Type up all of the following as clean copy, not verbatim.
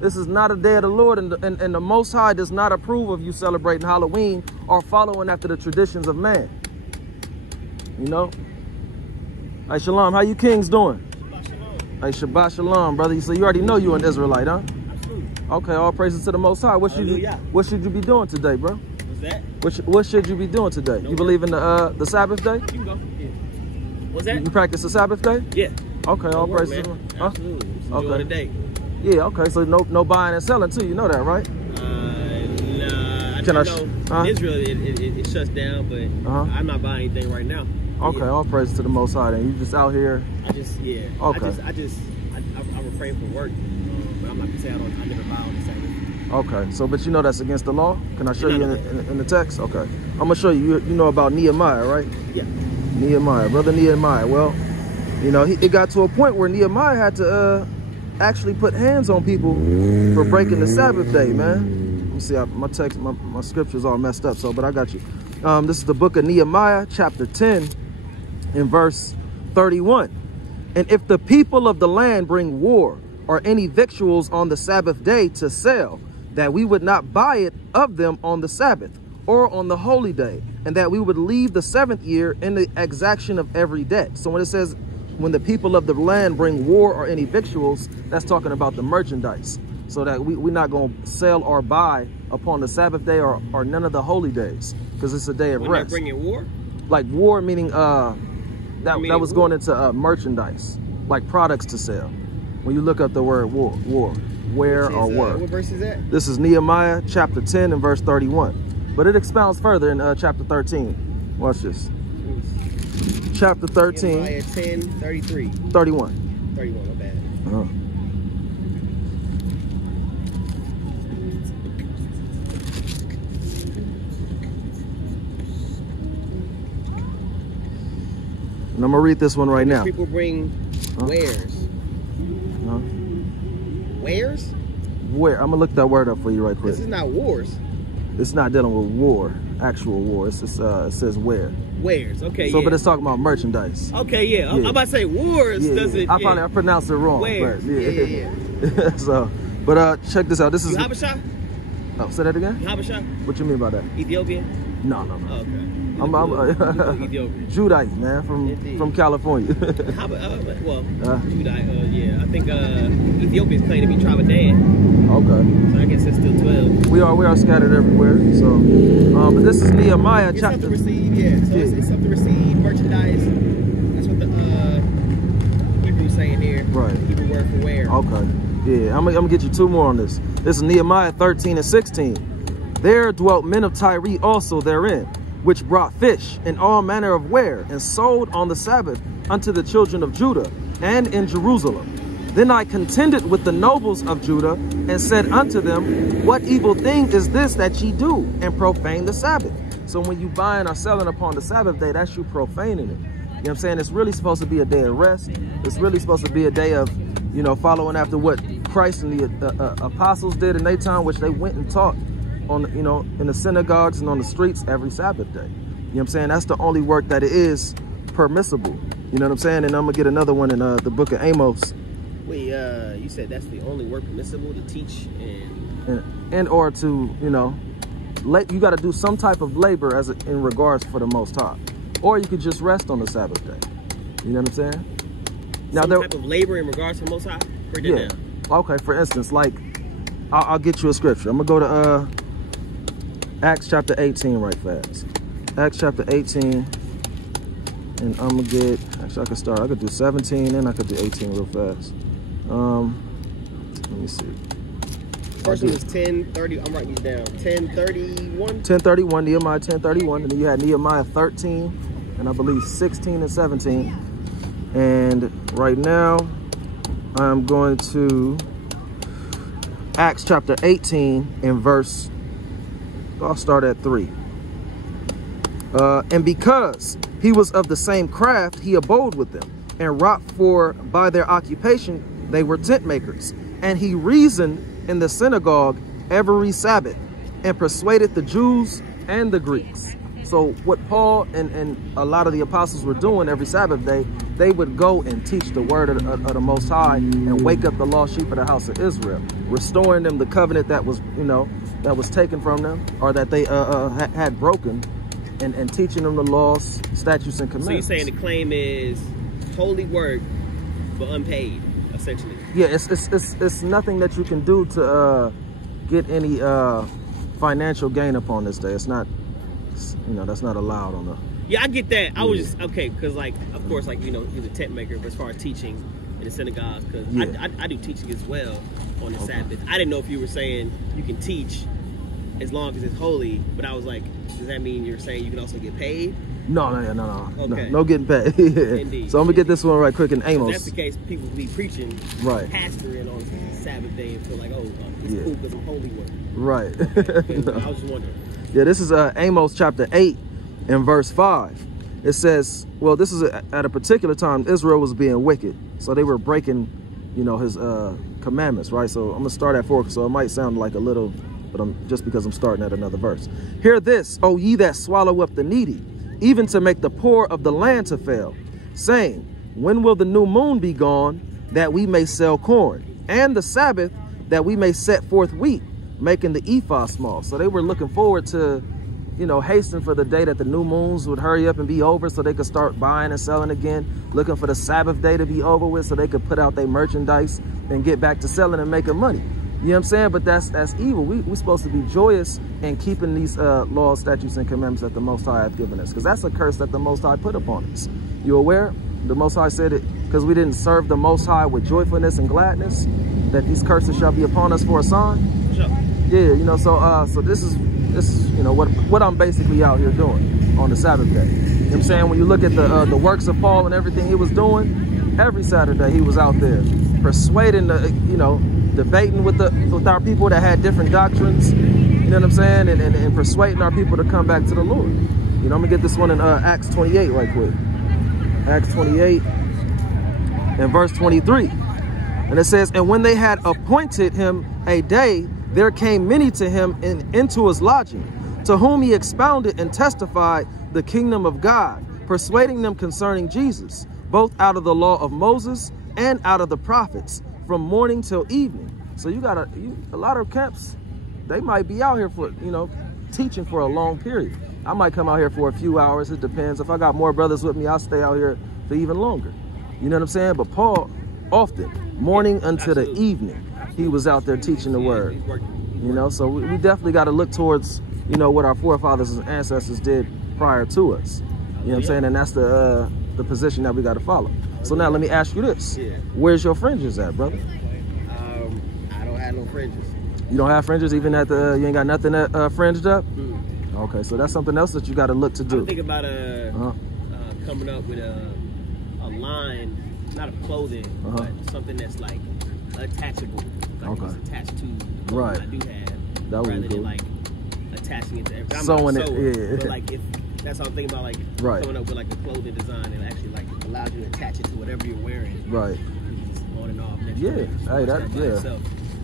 This is not a day of the Lord, and the Most High does not approve of you celebrating Halloween or following after the traditions of man. You know? Hey, Shalom, how you kings doing? Shabbat Shalom. Hey, Shabbat Shalom, brother. So you already know you're an Israelite, huh? Absolutely. Okay, all praises to the Most High. What should you be doing today, bro? What's that? What should you be doing today? No, you believe in the Sabbath day? You can go. Yeah. What's that? You practice the Sabbath day? Yeah. Okay, all praises. Huh? Absolutely. Okay. Today. Yeah, okay, so no buying and selling too, you know that, right? Nah, I know in Israel it shuts down, but I'm not buying anything right now. Okay, all praises to the Most High. Then you just out here. Okay. I refrain from work, but I'm not gonna say I never buy on the Sabbath. Okay, so but you know that's against the law. Can I show you in the text? Okay, I'm gonna show you. You know about Nehemiah, right? Yeah. Nehemiah, brother Nehemiah. Well, you know it got to a point where Nehemiah had to actually put hands on people for breaking the Sabbath day, man. Let me see, my scripture's all messed up, but I got you. This is the book of Nehemiah, chapter 10, in verse 31. And if the people of the land bring war or any victuals on the Sabbath day to sell, that we would not buy it of them on the Sabbath or on the holy day, and that we would leave the 7th year in the exaction of every debt. So when it says, when the people of the land bring war or any victuals, that's talking about the merchandise. So that we're not going to sell or buy upon the Sabbath day or none of the holy days, because it's a day of rest. When they're bringing war? Like war meaning that was going into merchandise, like products to sell. When you look up the word war, where or were. What verse is that? This is Nehemiah chapter 10 and verse 31. But it expounds further in chapter 13. Watch this. Chapter 13. Nehemiah 10, 33. 31. 31, my bad. And I'm going to read this one right now. People bring wares. Wares? Where? I'm going to look that word up for you right quick. This is not wars. It's not dealing with war, actual war. It says where. Wares, okay, so, but it's talking about merchandise. Okay, yeah. I'm about to say wars. I pronounced it wrong. Wares. But, yeah. So, but check this out. This is... Habasha? Oh, say that again? Habasha? What you mean by that? Ethiopian? No. Oh, okay. I'm Ethiopian. Judite, man, from California. Judite, yeah. I think Ethiopians claim to be tribe of Dan. Okay. So I guess it's still 12. We are scattered everywhere. So, but this is Nehemiah it's chapter. Something to receive, yeah. So it's something to receive, merchandise. That's what the Hebrew's saying here. Right. Hebrew word for wear. Okay. Yeah, I'm gonna get you two more on this. This is Nehemiah 13 and 16. There dwelt men of Tyre also therein, which brought fish and all manner of ware, and sold on the Sabbath unto the children of Judah, and in Jerusalem. Then I contended with the nobles of Judah, and said unto them, what evil thing is this that ye do, and profane the Sabbath? So when you buying or selling upon the Sabbath day, that's you profaning it. You know what I'm saying? It's really supposed to be a day of rest. It's really supposed to be a day of, you know, following after what Christ and the apostles did in their time, which they went and taught on, you know, in the synagogues and on the streets every Sabbath day. You know what I'm saying? That's the only work that it is permissible. You know what I'm saying? And I'm gonna get another one in the book of Amos. Wait, you said that's the only work permissible to teach and or to, you know, you got to do some type of labor in regards for the Most High, or you could just rest on the Sabbath day. You know what I'm saying? Now, some type of labor in regards to the Most High. Break that down. Okay. For instance, like I'll get you a scripture. I'm gonna go to Acts chapter 18 right fast. Acts chapter 18, and I'm gonna get. Actually, I could do 17 and I could do 18 real fast. Let me see. First one is 10:30. I'm writing these down. 10:31. 10:31. Nehemiah 10:31, and then you had Nehemiah 13, and I believe 16 and 17. And right now, I'm going to Acts chapter 18 and verse. I'll start at 3. And because he was of the same craft, he abode with them, and wrought for by their occupation they were tent makers. And he reasoned in the synagogue every Sabbath, and persuaded the Jews and the Greeks. So what Paul and a lot of the apostles were doing every Sabbath day, they would go and teach the word of the Most High and wake up the lost sheep of the house of Israel. restoring them the covenant that was, you know, that was taken from them, or that they had broken, and teaching them the laws, statutes, and commandments. So you're saying the claim is holy work, but unpaid, essentially. Yeah, it's nothing that you can do to get any financial gain upon this day. It's not, you know, that's not allowed on the. Yeah, I get that. I was just okay because, like, of course, like, you know, he's a tent maker, but as far as teaching in the synagogues, because I do teaching as well on the Sabbath. I didn't know if you were saying you can teach as long as it's holy, but I was like, does that mean you're saying you can also get paid? No. Okay. No getting paid. Indeed. So I'm gonna get this one right quick in Amos. If that's the case, people be preaching, pastoring on Sabbath day and feel like, oh, it's cool because I'm holy work. Right. Okay, no. I was just wondering. Yeah, this is Amos chapter 8 and verse 5. It says, well, this is at a particular time Israel was being wicked, so they were breaking, you know, his commandments, right? So I'm gonna start at 4, so it might sound like a little, but just because I'm starting at another verse. Hear this, O ye that swallow up the needy, even to make the poor of the land to fail, saying, when will the new moon be gone, that we may sell corn, and the Sabbath, that we may set forth wheat, making the ephah small. So they were looking forward to, you know, hastening for the day that the new moons would hurry up and be over so they could start buying and selling again, looking for the Sabbath day to be over with so they could put out their merchandise and get back to selling and making money. You know what I'm saying? But that's evil. We're supposed to be joyous in keeping these laws, statutes, and commandments that the Most High hath given us, because that's a curse that the Most High put upon us. You aware? The Most High said it because we didn't serve the Most High with joyfulness and gladness, that these curses shall be upon us for a sign. Sure. Yeah, you know, so this is you know what I'm basically out here doing on the Sabbath day. You know what I'm saying? When you look at the works of Paul and everything he was doing, every Saturday he was out there persuading you know, debating with our people that had different doctrines. You know what I'm saying? And persuading our people to come back to the Lord. You know, I'm gonna get this one in Acts 28 right quick. Acts 28 and verse 23. And it says, and when they had appointed him a day, there came many to him into his lodging, to whom he expounded and testified the kingdom of God, persuading them concerning Jesus, both out of the law of Moses and out of the prophets, from morning till evening. So you got a lot of camps, they might be out here for, you know, teaching for a long period. I might come out here for a few hours. It depends. If I got more brothers with me, I'll stay out here for even longer. You know what I'm saying? But Paul, often, morning until the evening, he was out there teaching the word. You know, so we definitely got to look towards, you know, what our forefathers and ancestors did prior to us. You know what I'm saying? And that's the position that we got to follow. So now let me ask you this. Where's your fringes at, brother? I don't have no fringes. You don't have fringes, even at you ain't got nothing that fringed up? Okay, so that's something else that you got to look to do. I'm thinking about coming up with a line, not of clothing, but something that's like attachable. Like it's attached to what I do have. That would rather be cool. than like attaching it to everything. Sewing it, But like if that's how I'm thinking about, like coming up with like a clothing design and actually like allows you to attach it to whatever you're wearing. Right. On and off.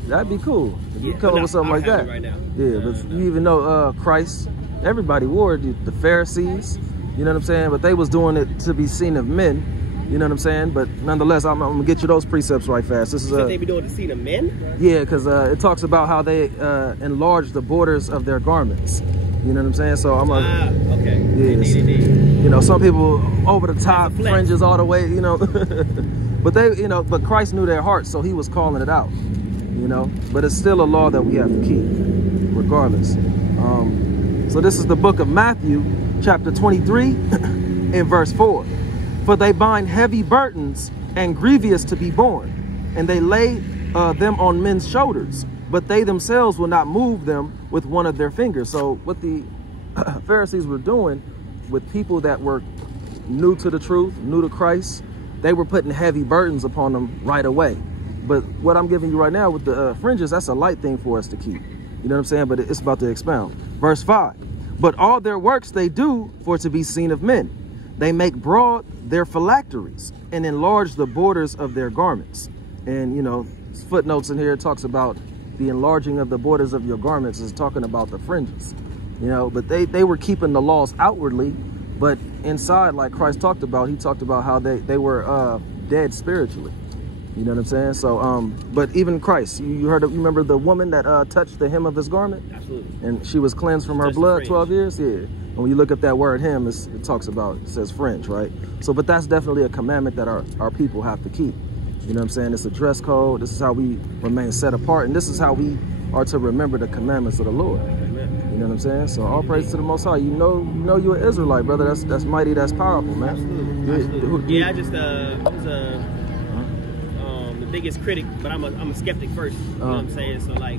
That'd be cool. If you come up with something like that. Right now. Yeah, but you even know Christ, everybody wore it, the Pharisees, you know what I'm saying? But they was doing it to be seen of men. You know what I'm saying? But nonetheless, I'm gonna get you those precepts right fast. This is they be doing to see the men? Yeah, because it talks about how they enlarge the borders of their garments. You know what I'm saying? So I'm okay. Yeah, you know, some people over the top, fringes all the way, you know. But they, you know, but Christ knew their hearts, so he was calling it out. You know, but it's still a law that we have to keep, regardless. So this is the book of Matthew, chapter 23, and verse 4. For they bind heavy burdens and grievous to be borne, and they lay them on men's shoulders, but they themselves will not move them with one of their fingers. So what the Pharisees were doing with people that were new to the truth, new to Christ, they were putting heavy burdens upon them right away. But what I'm giving you right now with the fringes, that's a light thing for us to keep. You know what I'm saying? But it's about to expound. Verse 5. But all their works they do for to be seen of men. They make broad their phylacteries and enlarge the borders of their garments. And, you know, footnotes in here talks about the enlarging of the borders of your garments is talking about the fringes. You know, but they were keeping the laws outwardly, but inside, like Christ talked about, he talked about how they were dead spiritually. You know what I'm saying? So, but even Christ, you remember the woman that touched the hem of his garment? Absolutely. And she was cleansed from her blood 12 years? Yeah. And when you look up that word hem, it talks about, it says fringe, right? So, but that's definitely a commandment that our people have to keep. You know what I'm saying? It's a dress code. This is how we remain set apart. And this is how we are to remember the commandments of the Lord. Amen. You know what I'm saying? So all praise to the Most High. You know you're an Israelite, brother. That's mighty. That's powerful, man. Absolutely. Yeah, I was the biggest critic, but I'm a skeptic first. You know what I'm saying? So like,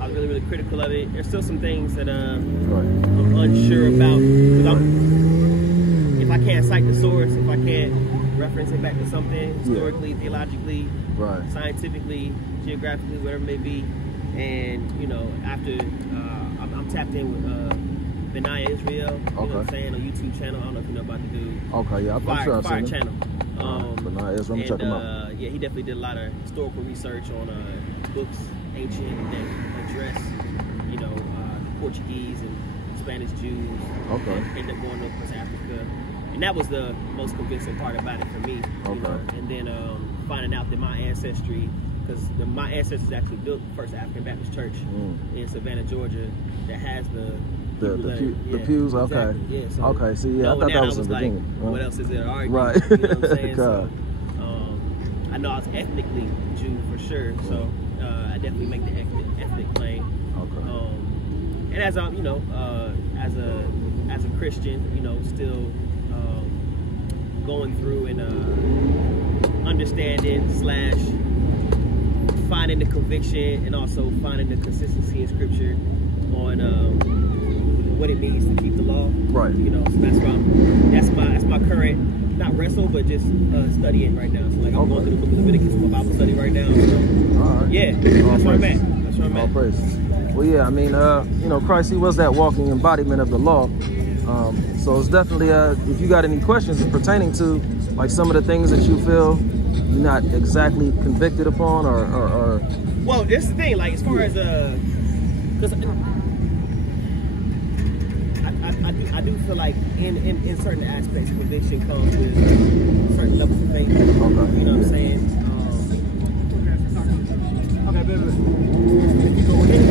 I was really critical of it. There's still some things that I'm unsure about. If I can't cite the source, if I can't reference it back to something historically, theologically, scientifically, geographically, whatever it may be, and you know, after I'm tapped in with Benaiah Israel, you know what I'm saying, on YouTube channel. I don't know if you know about the dude. Okay, yeah, I'm sure I've seen channel. Benaiah Israel, I'm check him out. Yeah, he definitely did a lot of historical research on books, ancient, that address, you know, Portuguese and Spanish Jews. Ended up going to West Africa. And that was the most convincing part about it for me. You know? And then finding out that my ancestry, because my ancestors actually built the first African Baptist church in Savannah, Georgia, that has the pews. Okay. Yeah, so okay. See, yeah, I thought that was in Virginia. What else is there to argue? Right. You know what I'm saying? So, I know I was ethnically Jew for sure. So I definitely make the ethnic claim. And as I'm, you know, as a Christian, you know, still going through and understanding / finding the conviction and also finding the consistency in Scripture on what it means to keep the law. Right. You know, so that's my current, not wrestle, but just studying right now. So like I'm going through the book of Leviticus, my Bible study right now. So, yeah, that's where I'm at. That's where I'm at. All praise. Well, yeah, I mean, you know, Christ, he was that walking embodiment of the law. So it's definitely, if you got any questions pertaining to like some of the things that you feel you're not exactly convicted upon or well, this is the thing, like as far as because I do feel like in certain aspects conviction comes with certain levels of faith. You know what I'm saying? Okay, baby. Go ahead.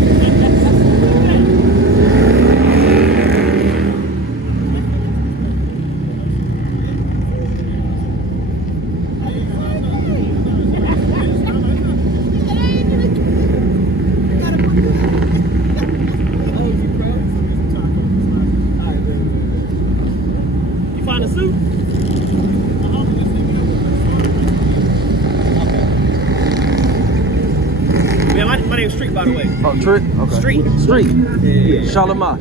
Trick? Okay. Street. Yeah. Shalama.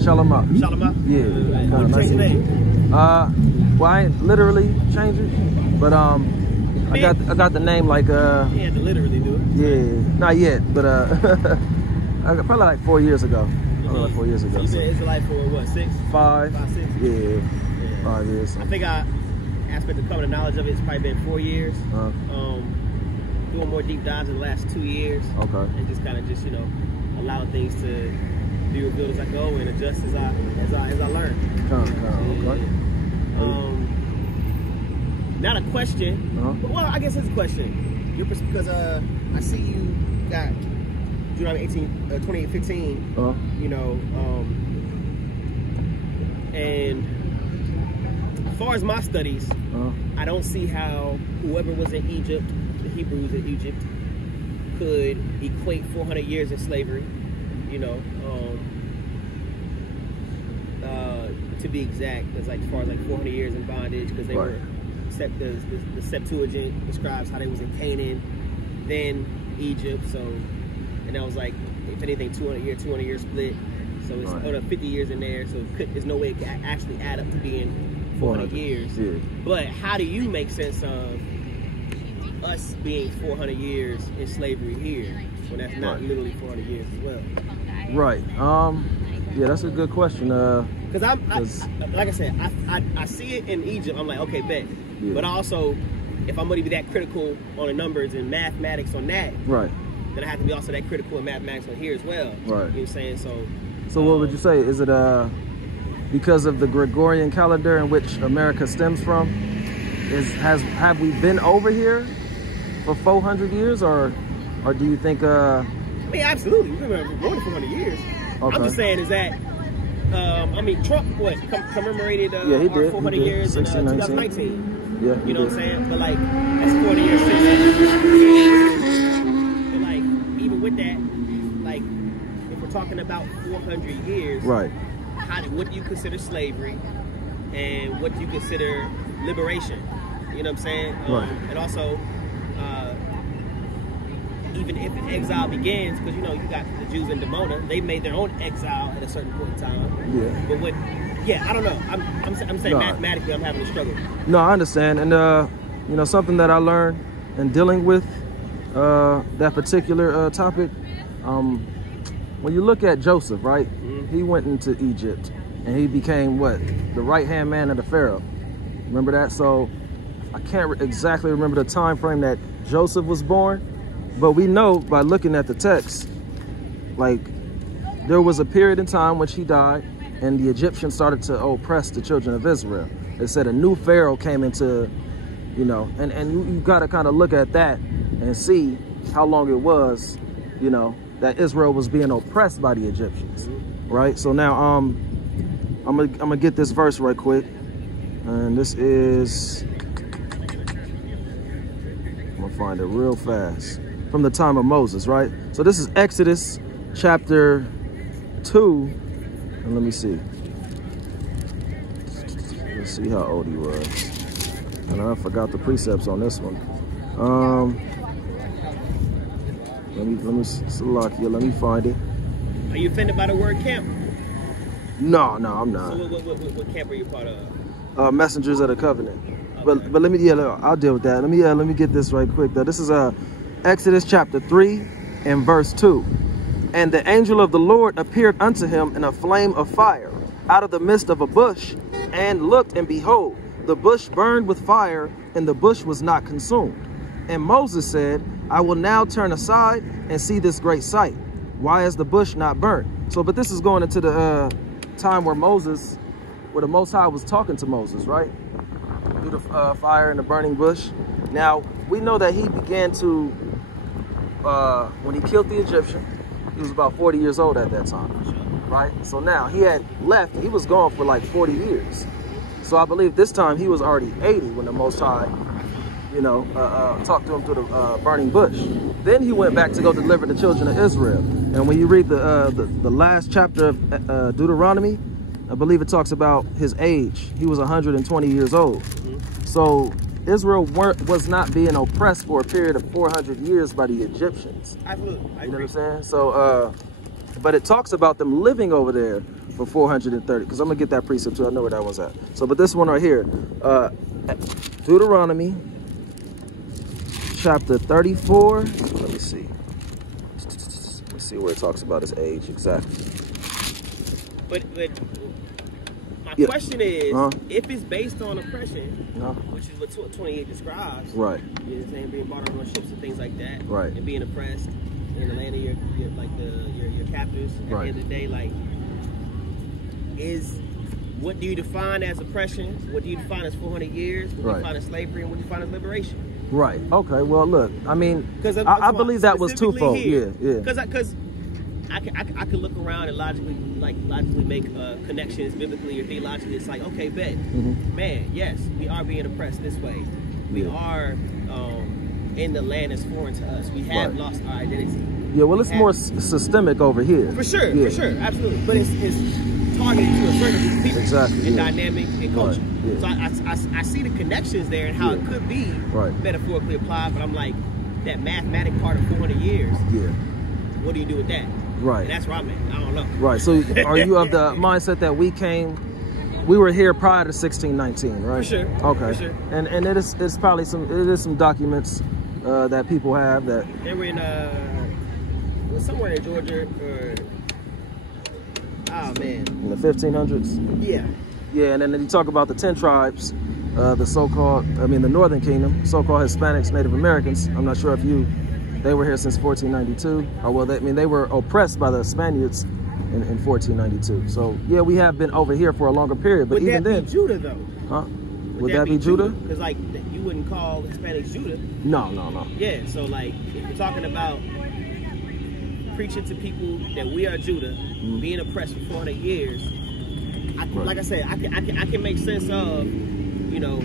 Yeah. What you change your name? Well, I ain't literally changed it, but I got the name like You had to literally do it. Yeah, not yet, but probably like 4 years ago. Probably like 4 years ago. So you've been Israelite for what, 6? 5. 5, 6? Yeah. 5 years. I think aspect of coming to knowledge of it's probably been 4 years. Doing more deep dives in the last 2 years. And just kind of you know, allow things to be revealed as I go and adjust as I learn. Not a question. Well, I guess it's a question. Because I see you got Deuteronomy 28:15. You know, and as far as my studies, I don't see how whoever was in Egypt, the Hebrews in Egypt, could equate 400 years of slavery, you know, to be exact, it's like as far as like 400 years in bondage, because they were, the Septuagint describes how they was in Canaan, then Egypt, so, and that was like, if anything, 200 year split, so it's 50 years in there, so there's no way it can actually add up to being 400 years. But how do you make sense of us being 400 years in slavery here when that's not literally 400 years as well? Right. Yeah, that's a good question. Because like I said, I see it in Egypt. I'm like, okay, bet. But also, if I'm going to be that critical on the numbers and mathematics on that, then I have to be also that critical in mathematics on here as well. You know what I'm saying? So what would you say? Is it because of the Gregorian calendar in which America stems from? Have we been over here for 400 years, or do you think? I mean, absolutely. We've been more than 400 years. Okay. I'm just saying is that. I mean, Trump commemorated yeah, he did. 400 years in 2019. Yeah, you know what I'm saying? But like that's 40 years since. But like even with that, like if we're talking about 400 years, right? What do you consider slavery, and what do you consider liberation? You know what I'm saying? Right. And also, even if an exile begins, because you know you got the Jews in Demona, they made their own exile at a certain point in time. Yeah. But what? Yeah, I don't know. I'm saying mathematically, I'm having a struggle. No, I understand, and you know, something that I learned in dealing with that particular topic. When you look at Joseph, right? Mm-hmm. He went into Egypt, and he became what? The right-hand man of the Pharaoh. Remember that? So I can't exactly remember the time frame that Joseph was born. But we know by looking at the text, like there was a period in time which he died and the Egyptians started to oppress the children of Israel. They said a new Pharaoh came into, you know, and you got to kind of look at that and see how long it was, you know, that Israel was being oppressed by the Egyptians, right? So now I'm gonna get this verse right quick. And this is, I'm gonna find it real fast. From the time of Moses, right? So this is Exodus chapter 2, and let me see. Let's see how old he was. And I forgot the precepts on this one. Let me find it. Are you offended by the word camp? No, I'm not. So what camp are you part of? Messengers of the Covenant. Okay. But let me, I'll deal with that. Let me get this right quick though. This is Exodus chapter 3 and verse 2. And the angel of the Lord appeared unto him in a flame of fire out of the midst of a bush, and looked, and behold, the bush burned with fire, and the bush was not consumed. And Moses said, I will now turn aside and see this great sight. Why is the bush not burnt? So, but this is going into the time where the Most High was talking to Moses, right? Through the fire and the burning bush. Now, we know that he began to, when he killed the Egyptian, he was about 40 years old at that time, right? So now he had left, he was gone for like 40 years. So I believe this time he was already 80 when the Most High, you know, talked to him through the burning bush. Then he went back to go deliver the children of Israel. And when you read the last chapter of Deuteronomy, I believe it talks about his age. He was 120 years old. So Israel was not being oppressed for a period of 400 years by the Egyptians. Absolutely. You know what I'm saying? So, but it talks about them living over there for 430, because I'm going to get that precept too. I know where that one's at. So, but this one right here, Deuteronomy chapter 34. Let me see. Let's see where it talks about his age exactly. But my question is, if it's based on oppression, which is what 28 describes, right? You know what I'm saying, being brought on ships and things like that, right? And being oppressed in the land of your captors. At the end of the day, like, what do you define as oppression? What do you define as 400 years? What do you define as slavery? And what do you define as liberation? Right. Okay. Well, look, I mean, I believe that was twofold. Here, because I could look around and logically make connections biblically or theologically. It's like, okay, bet, man, yes, we are being oppressed this way. We are in the land that's foreign to us. We have lost our identity. Yeah, well, it's more systemic over here. For sure, absolutely. But it's targeted to a certain group of people, and dynamic and culture. So I see the connections there and how it could be metaphorically applied. But I'm like, that mathematic part of 400 years. What do you do with that? Right. And that's where I'm at. I don't know. Right. So are you of the mindset that we were here prior to 1619, right? For sure. Okay. For sure. And it's probably some documents that people have that they were in somewhere in Georgia or in the 1500s. Yeah. Yeah, and then you talk about the 10 tribes, the so-called, the Northern Kingdom, so-called Hispanics, Native Americans. I'm not sure if they were here since 1492. They were oppressed by the Spaniards in 1492. So yeah, we have been over here for a longer period. But even then, Judah though. Would that be Judah? Because like you wouldn't call Hispanics Judah. No. Yeah, so like if we're talking about preaching to people that we are Judah, being oppressed for 400 years, like I said, I can make sense of, you know,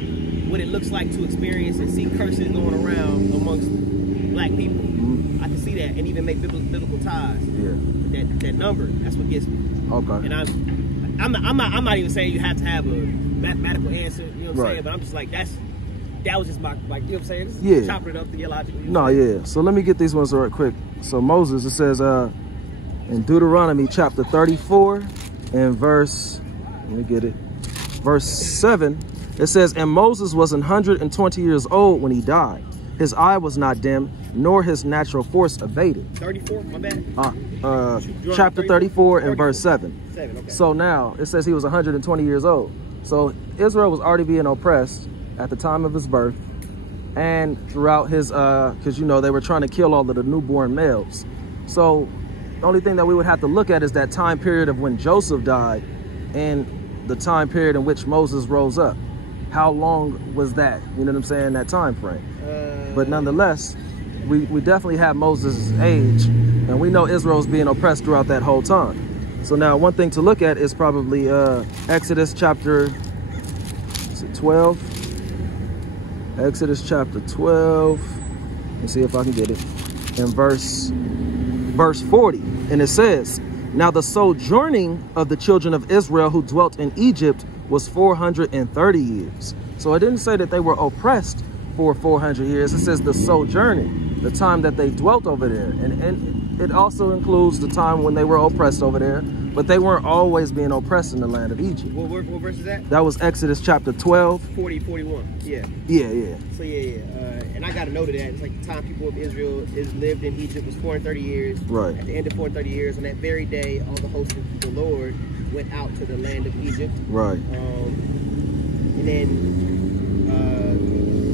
what it looks like to experience and see curses going around amongst black people. I can see that and even make biblical ties. Yeah. That number, that's what gets me. Okay. And I'm not even saying you have to have a mathematical answer, you know what I'm saying? But I'm just like, that was just my, like, you know what I'm saying? Just chopping it up theologically. No, yeah. So let me get these ones right quick. So Moses, it says in Deuteronomy chapter 34 and verse 7, it says, and Moses was 120 years old when he died. His eye was not dim, nor his natural force abated. 34, my bad. Chapter 34 and verse 7. Okay. So now it says he was 120 years old. So Israel was already being oppressed at the time of his birth and throughout his, because, you know, they were trying to kill all of the newborn males. So the only thing that we would have to look at is that time period of when Joseph died and the time period in which Moses rose up. How long was that? You know what I'm saying? That time frame. But nonetheless, we definitely have Moses' age, and we know Israel's being oppressed throughout that whole time. So now one thing to look at is probably Exodus chapter 12. Exodus chapter 12. Let's see if I can get it. In verse 40. And it says, now the sojourning of the children of Israel who dwelt in Egypt was 430 years. So it didn't say that they were oppressed for 400 years. It says the sojourning, the time that they dwelt over there. And it also includes the time when they were oppressed over there, but they weren't always being oppressed in the land of Egypt. What verse is that? That was Exodus chapter 12. 41. Yeah. So and I got a note of that. It's like the time people of Israel lived in Egypt was 430 years. Right. At the end of 430 years, on that very day, all the hosts of the Lord went out to the land of Egypt. Right. And then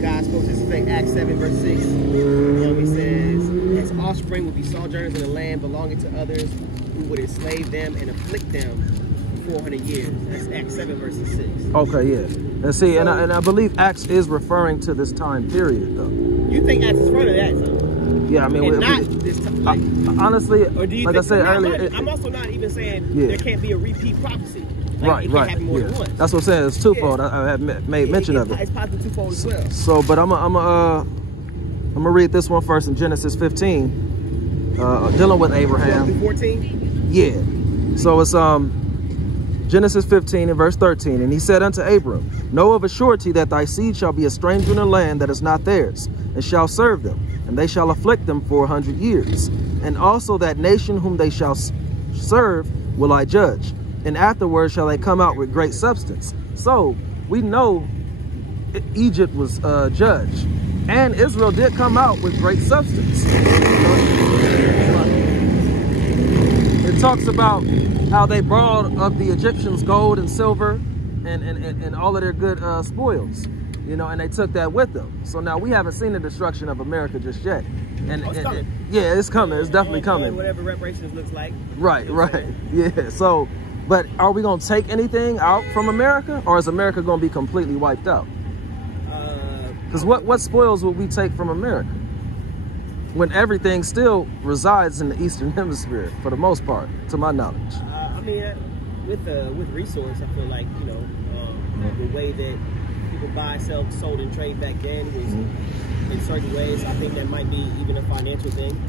God spoke to this effect, Acts 7 verse 6. He says, his offspring would be sojourners in the land belonging to others who would enslave them and afflict them for 400 years. That's Acts 7 verses 6. Okay, yeah. And see, so, and I believe Acts is referring to this time period, though. You think Acts is referring to that, though? Yeah, I mean, this time, like, honestly, or do you like I said earlier, I'm also not even saying there can't be a repeat prophecy. Like, right. Happen more than once. That's what I'm saying. It's twofold. I have made mention of it. It's possibly twofold as well. So, but I'm gonna read this one first in Genesis 15, dealing with Abraham. 14. Yeah. So it's Genesis 15 and verse 13, and he said unto Abram, know of a surety that thy seed shall be a stranger in a land that is not theirs, and shall serve them, and they shall afflict them 400 years. And also that nation whom they shall serve will I judge, and afterwards shall they come out with great substance. So we know Egypt was judged, and Israel did come out with great substance. It talks about how they brought of the Egyptians gold and silver and all of their good spoils, you know, and they took that with them. So now we haven't seen the destruction of America just yet. And it's coming. Yeah, it's coming. It's definitely coming. Whatever reparations looks like. Right. Yeah. So, but are we going to take anything out from America, or is America going to be completely wiped out? Because what spoils will we take from America when everything still resides in the Eastern Hemisphere for the most part, to my knowledge? I mean, with resource, I feel like, you know, the way that people buy, sell, sold, and trade back then was in certain ways. I think that might be even a financial thing.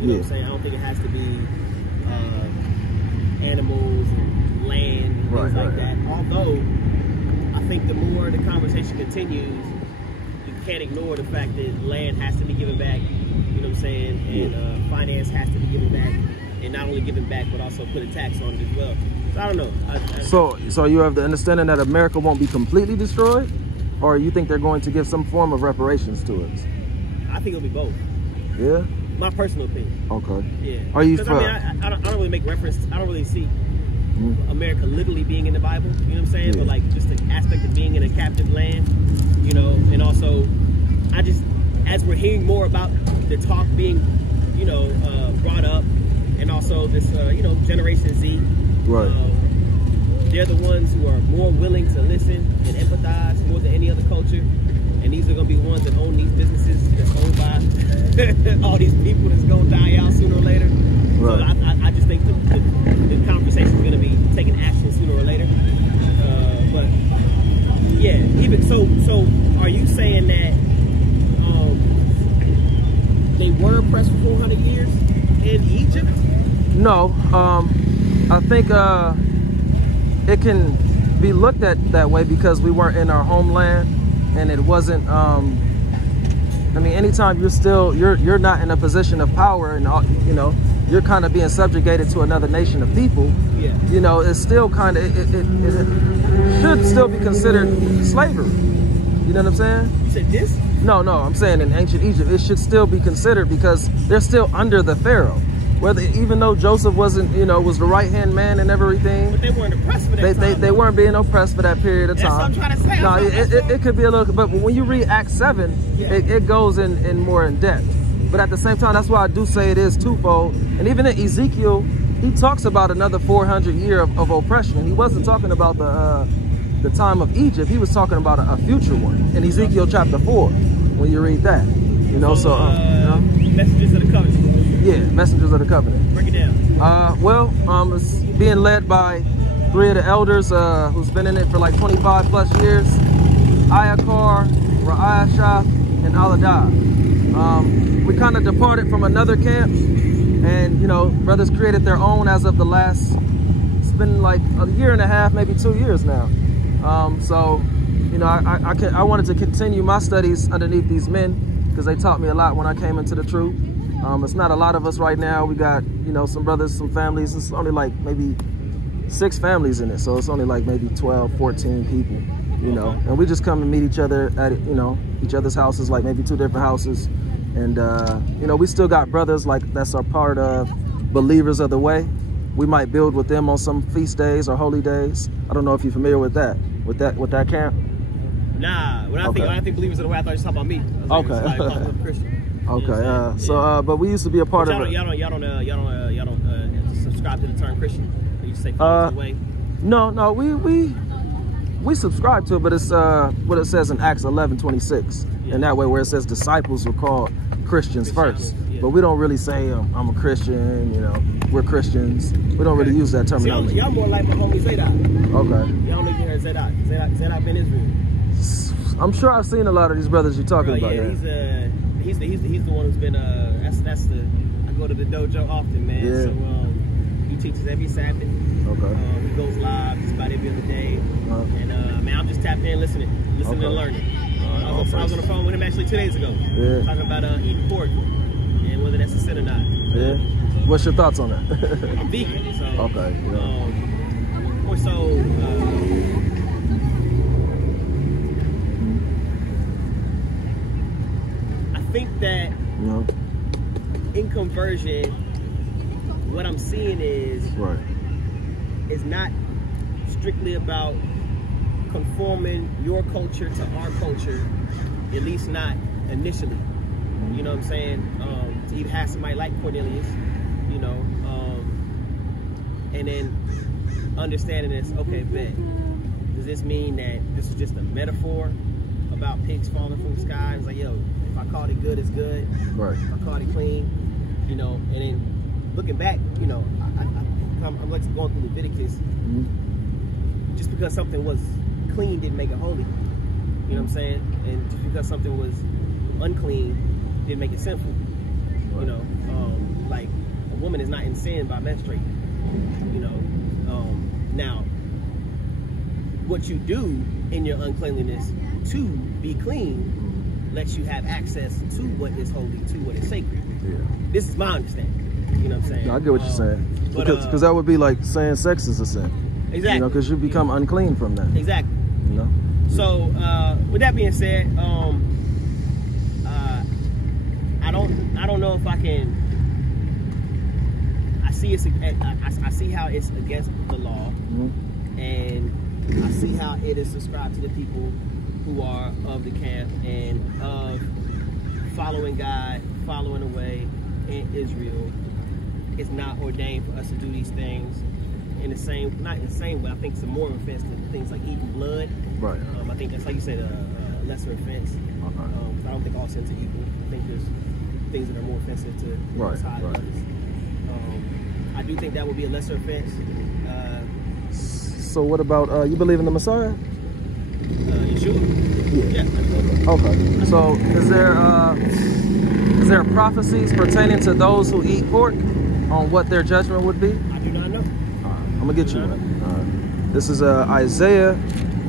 You know what I'm saying? I don't think it has to be animals and land and things like that. Although, I think the more the conversation continues, you can't ignore the fact that land has to be given back, you know what I'm saying, and finance has to be given back, and not only given back, but also put a tax on it as well. So I don't know. So you have the understanding that America won't be completely destroyed, or you think they're going to give some form of reparations to us? I think it'll be both. Yeah? My personal opinion. Okay. Yeah. Are you? I mean, I don't really make reference. I don't really see America literally being in the Bible. You know what I'm saying? But like just the aspect of being in a captive land, you know, and also as we're hearing more about the talk being, you know, brought up, and also this, you know, Generation Z, right? they're the ones who are more willing to listen and empathize more than any other culture. And these are going to be the ones that own these businesses that's owned by all these people that's going to die out sooner or later. Right. So I just think the conversation is going to be taking action sooner or later. But yeah, even so are you saying that they were oppressed for 400 years in Egypt? No, I think it can be looked at that way because we weren't in our homeland, and it wasn't. I mean, anytime you're not in a position of power, and you know, you're kind of being subjugated to another nation of people. Yeah. You know, it's still kind of it should still be considered slavery. You know what I'm saying? You said this? No, I'm saying in ancient Egypt, it should still be considered because they're still under the Pharaoh. Even though Joseph wasn't, you know, was the right-hand man and everything. But they weren't oppressed for that time. They weren't being oppressed for that period of time. That's what I'm trying to say. No, it could be a little, but when you read Acts 7, yeah, it goes in more in depth. But at the same time, that's why I do say it is twofold. And even in Ezekiel, he talks about another 400 years of oppression. And he wasn't talking about the time of Egypt. He was talking about a future one in Ezekiel chapter 4, when you read that. You know, you know? Messengers of the covenant. Yeah, messengers of the covenant. Break it down. It's being led by 3 of the elders who's been in it for like 25 plus years. Ayakar, Ra'ayashah, and Aladai. We kind of departed from another camp, and you know, brothers created their own as of the last, it's been like a year and a half, maybe 2 years now. So, you know, I wanted to continue my studies underneath these men because they taught me a lot when I came into the truth. It's not a lot of us right now. We got, you know, some brothers, some families. It's only like maybe 6 families in it. So it's only like maybe 12, 14 people, you know. And we just come and meet each other at, you know, each other's houses, like maybe 2 different houses. And, you know, we still got brothers like that's our part of Believers of the Way. We might build with them on some feast days or holy days. I don't know if you're familiar with that camp. Nah, when I think Believers of the Way, I thought you were talking about me. Okay. Okay. But we used to be a part of it. Y'all don't subscribe to the term Christian. You just say follow the way. No, we subscribe to it, but it's what it says in Acts 11:26, and that way where it says disciples were called Christians first. Yeah. But we don't really say I'm a Christian. You know, we're Christians. We don't really use that terminology. Y'all more like my homie Zadok. Okay. Y'all know you heard Zadok. Zadok Ben Israel. I'm sure I've seen a lot of these brothers you're talking about. Yeah, he's the one who's been that's the I go to the dojo often, man. Yeah. So he teaches every Sabbath. Okay. He goes live just about every other day. And man, I'm just tapped in listening and learning. I was on the phone with him actually 2 days ago. Yeah. Talking about eating pork and whether that's a sin or not. Yeah. What's your thoughts on that? I'm vegan, so okay. Yeah. More so I think that in conversion, what I'm seeing is it's not strictly about conforming your culture to our culture, at least not initially. You know what I'm saying? To even have somebody like Cornelius, you know, and then understanding this, okay, bet. Does this mean that this is just a metaphor about pigs falling from the sky? It's like, yo, if I called it good, it's good. Right. If I called it clean, you know, and then looking back, you know, I'm like going through Leviticus. Just because something was clean didn't make it holy. You know what I'm saying? And just because something was unclean didn't make it sinful. Right. You know, like a woman is not in sin by menstruating. You know, now what you do in your uncleanliness to be clean lets you have access to what is holy, to what is sacred. Yeah. This is my understanding. You know what I'm saying? No, I get what you're saying. Because that would be like saying sex is a sin. Exactly. You know, because you become unclean from that. Exactly. You know. So with that being said, I don't know if I can. I see how it's against the law, and I see how it is subscribed to the people who are of the camp and of following God, following the way in Israel. It's not ordained for us to do these things, in the same, not in the same, but I think some more offense to things like eating blood. Right. I think that's like you said, a lesser offense. I don't think all sins are equal. I think there's things that are more offensive to right. others. I do think that would be a lesser offense. So what about you believe in the Messiah? Yeshua? Yeah. Okay. So is there prophecies pertaining to those who eat pork on what their judgment would be? I do not know. I'm gonna get you one. This is Isaiah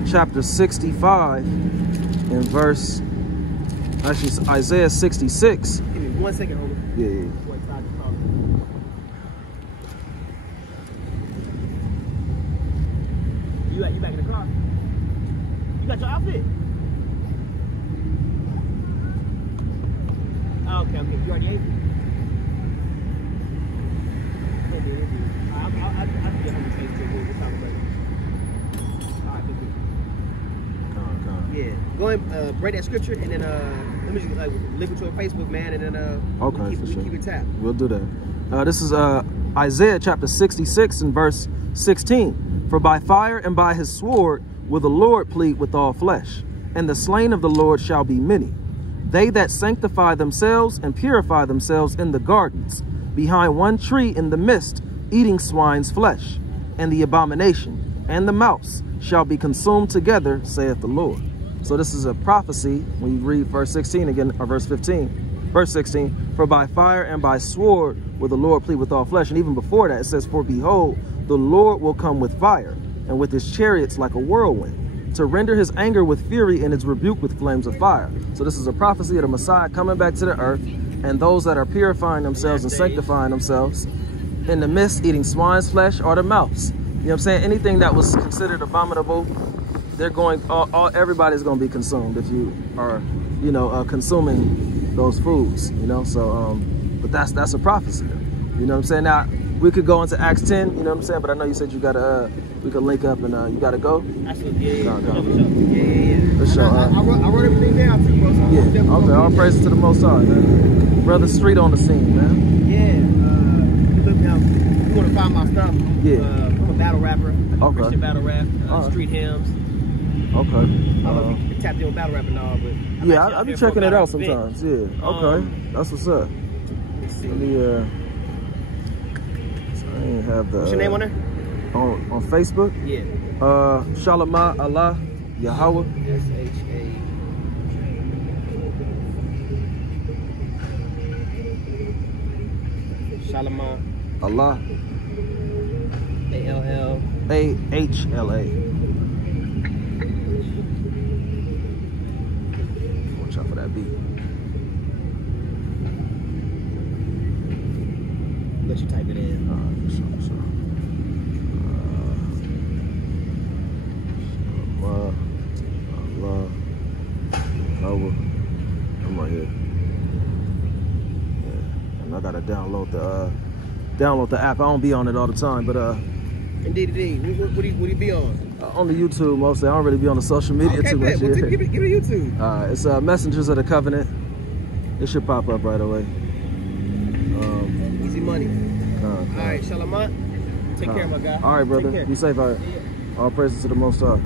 chapter 65 in verse. Actually, it's Isaiah 66. Give me 1 second, hold on. Yeah. You back in the car? You got your outfit? Oh, okay. You already ate? I'll get home and take it. We'll talk about it. All right, yeah. Go ahead, break that scripture, and then let me just link it to a Facebook, man, and then keep it tapped. We'll do that. This is Isaiah chapter 66 and verse 16. For by fire and by his sword will the Lord plead with all flesh, and the slain of the Lord shall be many. They that sanctify themselves and purify themselves in the gardens, behind one tree in the midst, eating swine's flesh, and the abomination and the mouse shall be consumed together, saith the Lord. So this is a prophecy when you read verse 16 again, or verse 15. Verse 16, for by fire and by sword will the Lord plead with all flesh. And even before that, it says, for behold, the Lord will come with fire, and with his chariots like a whirlwind, to render his anger with fury and his rebuke with flames of fire. So this is a prophecy of the Messiah coming back to the earth, and those that are purifying themselves and sanctifying themselves in the midst, eating swine's flesh or the mouse. You know what I'm saying? Anything that was considered abominable, they're going, everybody's going to be consumed if you are, consuming those foods, so, but that's a prophecy, you know what I'm saying? Now, we could go into Acts 10, you know what I'm saying? But I know you said you gotta, we could link up and you gotta go. Absolutely, yeah. For sure. I wrote everything down too, bro. So yeah, okay, all praises to the Most High, man. Brother Street on the scene, man. Yeah, look now, you want to find my stuff. Yeah. I'm a battle rapper. I do Christian battle rap, street hymns. Okay. I don't know if you tapped in with battle rap and all, but yeah, I be checking it out sometimes. Yeah. Okay. That's what's up. Let's see. Let me I ain't have the. What's your name on there? On Facebook? Yeah. Shalama Allah Yahweh. S-H-A. Shalama Allah. A-L-L. A-H-L-A. Watch out for that beat. Let you type it in. Sure. Allah. Yahweh. I'm right here. Yeah. And I gotta download the app. I don't be on it all the time, but Indeed. What do you be on? On the YouTube mostly. I don't really be on the social media too much. Well, give me YouTube. It's Messengers of the Covenant. It should pop up right away. Easy money. All right, Shalamat. Take care, my guy. All right, brother. Be safe out here. All praises to the Most High.